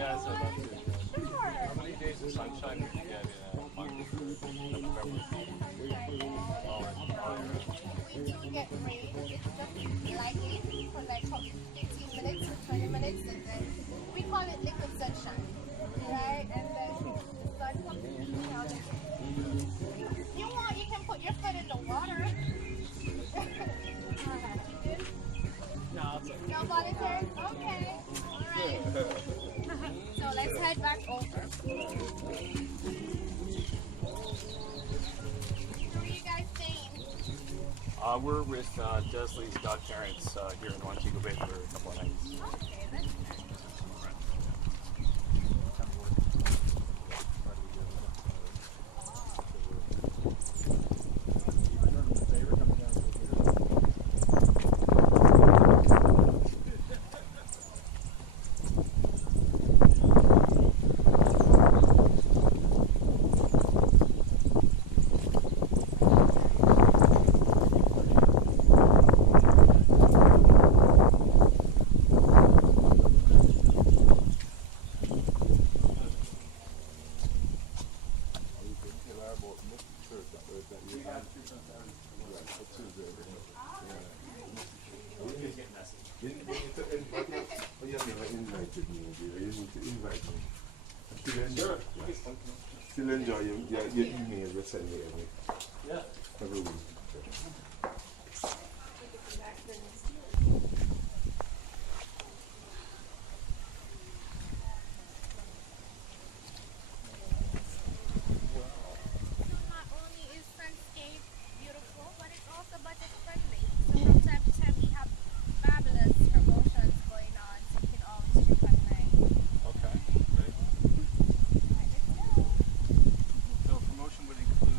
Yeah, so that's it. Sure. How many days of sunshine would you get in a month? November. We do get rain. It's just lightly for like 15 minutes to 20 minutes, and then we call it liquid sunshine, right? And then the sun comes in out. If you want, you can put your foot in the water. No, it's okay. No volunteers? Okay. All right. So let's head back over. Where are you guys staying? We're with Desley's godparents here in Montego Bay for a couple of nights. Okay, that's nice. Still enjoy your email you send me every week. Not only is Sunscape beautiful, but it's also budget friendly. So from time to time we have fabulous promotions going on, so you can always recommend. Okay, great. Right, let's go. So promotion would include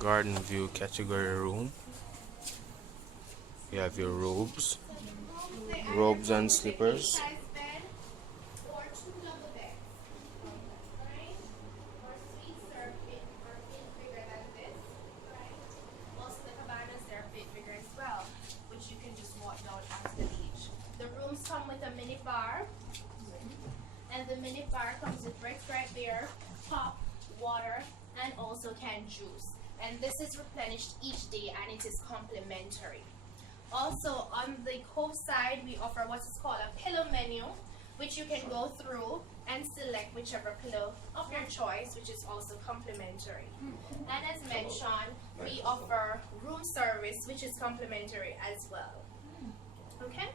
garden view category room. You have your robes and slippers. Size bed or 2 double beds. Right? Or suites are a bit bigger than this. Right? Also the cabanas, they're a bit bigger as well, which you can just walk down onto the beach. The rooms come with a mini bar, and the mini bar comes with Red Stripe beer, pop, water, and also canned juice. And this is replenished each day, and it is complimentary. Also, on the Cove side, we offer what is called a pillow menu, which you can go through and select whichever pillow of your choice, which is also complimentary. And as mentioned, we offer room service, which is complimentary as well. Okay?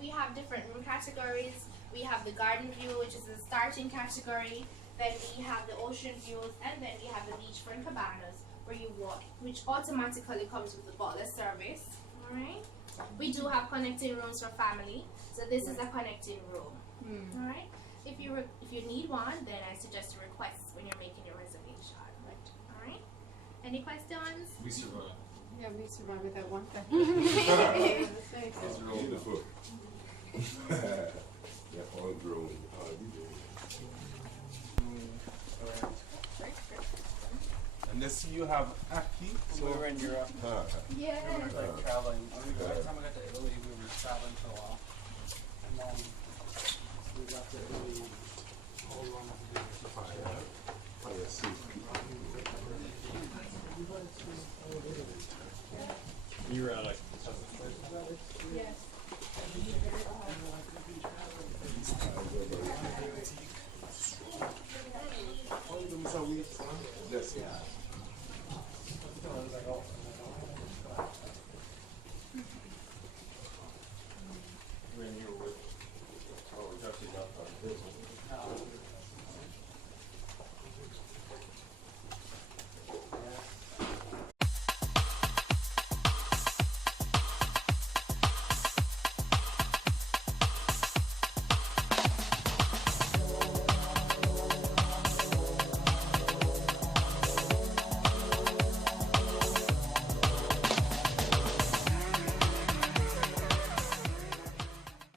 We have different room categories. We have the garden view, which is the starting category. Then we have the ocean views, and then we have the beachfront cabanas where you walk, which automatically comes with the butler service. Alright? We do have connecting rooms for family, so this is a connecting room. Alright? If you need one, then I suggest you request when you're making your reservation. Alright? Any questions? We survive. Yeah, we survived with that one thing. That's beautiful. Yeah, all grown. And this you have Aki. So we were in Europe, Yeah. like traveling. By the time I got to Italy, we were traveling for a while.